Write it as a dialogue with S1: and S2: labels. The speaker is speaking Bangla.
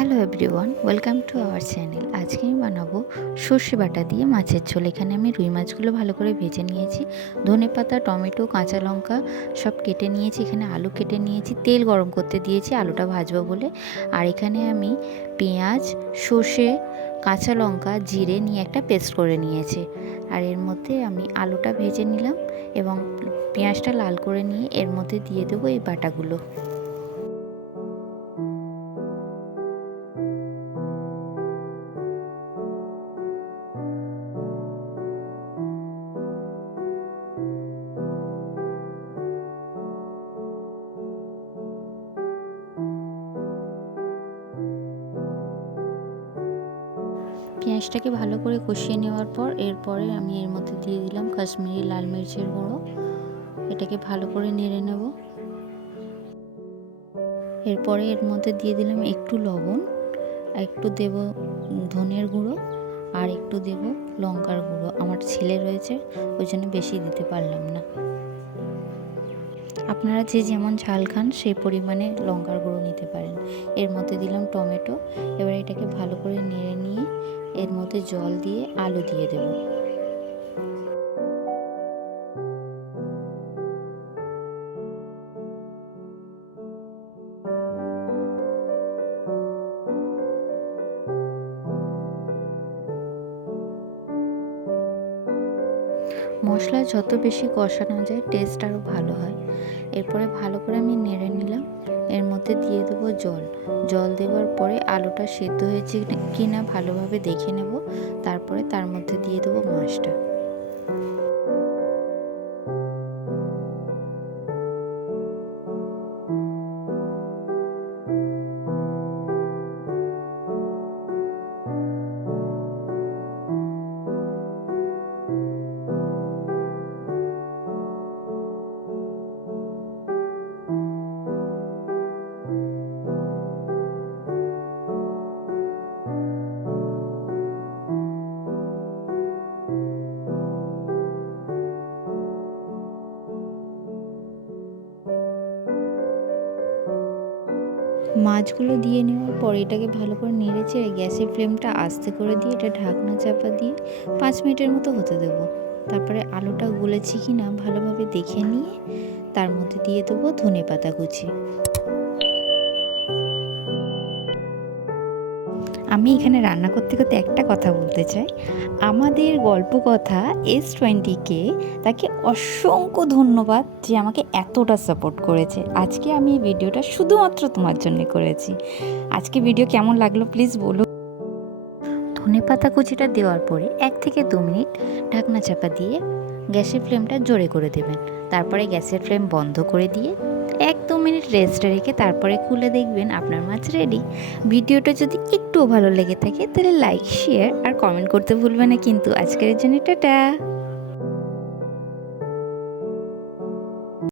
S1: Hello everyone welcome to our channel আজকে আমি বানাবো সর্ষে বাটা দিয়ে মাছের ঝোল। এখানে আমি রুই মাছগুলো ভালো করে ভেজে নিয়েছি। ধনে পাতা, টমেটো, কাঁচা লঙ্কা সব কেটে নিয়েছি। এখানে আলু কেটে নিয়েছি। তেল গরম করতে দিয়েছি, আলুটা ভাজবো বলে। আর এখানে আমি পেঁয়াজ, সর্ষে, কাঁচা লঙ্কা, জিরে নিয়ে একটা পেস্ট করে নিয়েছি। আর এর মধ্যে আমি আলুটা ভেজে নিলাম এবং পেঁয়াজটা লাল করে নিয়ে এর মধ্যে দিয়ে দেবো এই বাটাগুলো। পেঁয়াজটাকে ভালো করে কষিয়ে নেওয়ার পর এরপরে আমি এর মধ্যে দিয়ে দিলাম কাশ্মীরি লাল মির্চের গুঁড়ো। এটাকে ভালো করে নেড়ে নেব। এরপরে এর মধ্যে দিয়ে দিলাম একটু লবণ, একটু দেব ধনের গুঁড়ো আর একটু দেব লঙ্কার গুঁড়ো। আমার ছেলে রয়েছে, ওই জন্য বেশি দিতে পারলাম না। আপনারা যে যেমন ঝাল খান, সেই পরিমাণে লঙ্কার গুঁড়ো নিতে পারেন। এর মধ্যে দিলাম টমেটো, এবার এটাকে ভালো করে মধ্যে জল দিয়ে আলু দিয়ে দেব। মশলা যত বেশি কষানো যায় টেস্ট আরও ভালো হয়। এরপরে ভালো করে আমি নেড়ে নিলাম। এর মধ্যে দিয়ে দেবো জল। জল দেওয়ার পরে আলুটা সেদ্ধ হয়েছে কি না ভালোভাবে দেখে নেব। মাছগুলো দিয়ে নেওয়ার পর এটাকে ভালো করে নেড়ে চেড়ে গ্যাসের ফ্লেমটা আস্তে করে দিয়ে এটা ঢাকনা চাপা দিয়ে পাঁচ মিনিটের মতো হতে দেবো। তারপরে আলুটা গলেছে কি না ভালোভাবে দেখে নিয়ে তার মধ্যে দিয়ে দেবো ধনে পাতা কুচি। আমি এখানে রান্না করতে করতে একটা কথা বলতে চাই। আমাদের গল্প কথা এস টোয়েন্টিকে তাকে অসংখ্য ধন্যবাদ যে আমাকে এতটা সাপোর্ট করেছে। আজকে আমি এই ভিডিওটা শুধুমাত্র তোমার জন্য করেছি। আজকে ভিডিও কেমন লাগল প্লিজ বলো। ধনে পাতা কুচিটা দেওয়ার পরে এক থেকে দু মিনিট ঢাকনা চাপা দিয়ে গ্যাসের ফ্লেমটা জোরে করে দেবেন। তারপরে গ্যাসের ফ্লেম বন্ধ করে দিয়ে মিনিট রেস্টে রেখে তারপরে খুলে দেখবেন আপনার মাছ রেডি ভিডিওটা যদি একটু ভালো লেগে থাকে, তাহলে লাইক শেয়ার আর কমেন্ট করতে ভুলবে না। কিন্তু আজকের জন্য টাটা!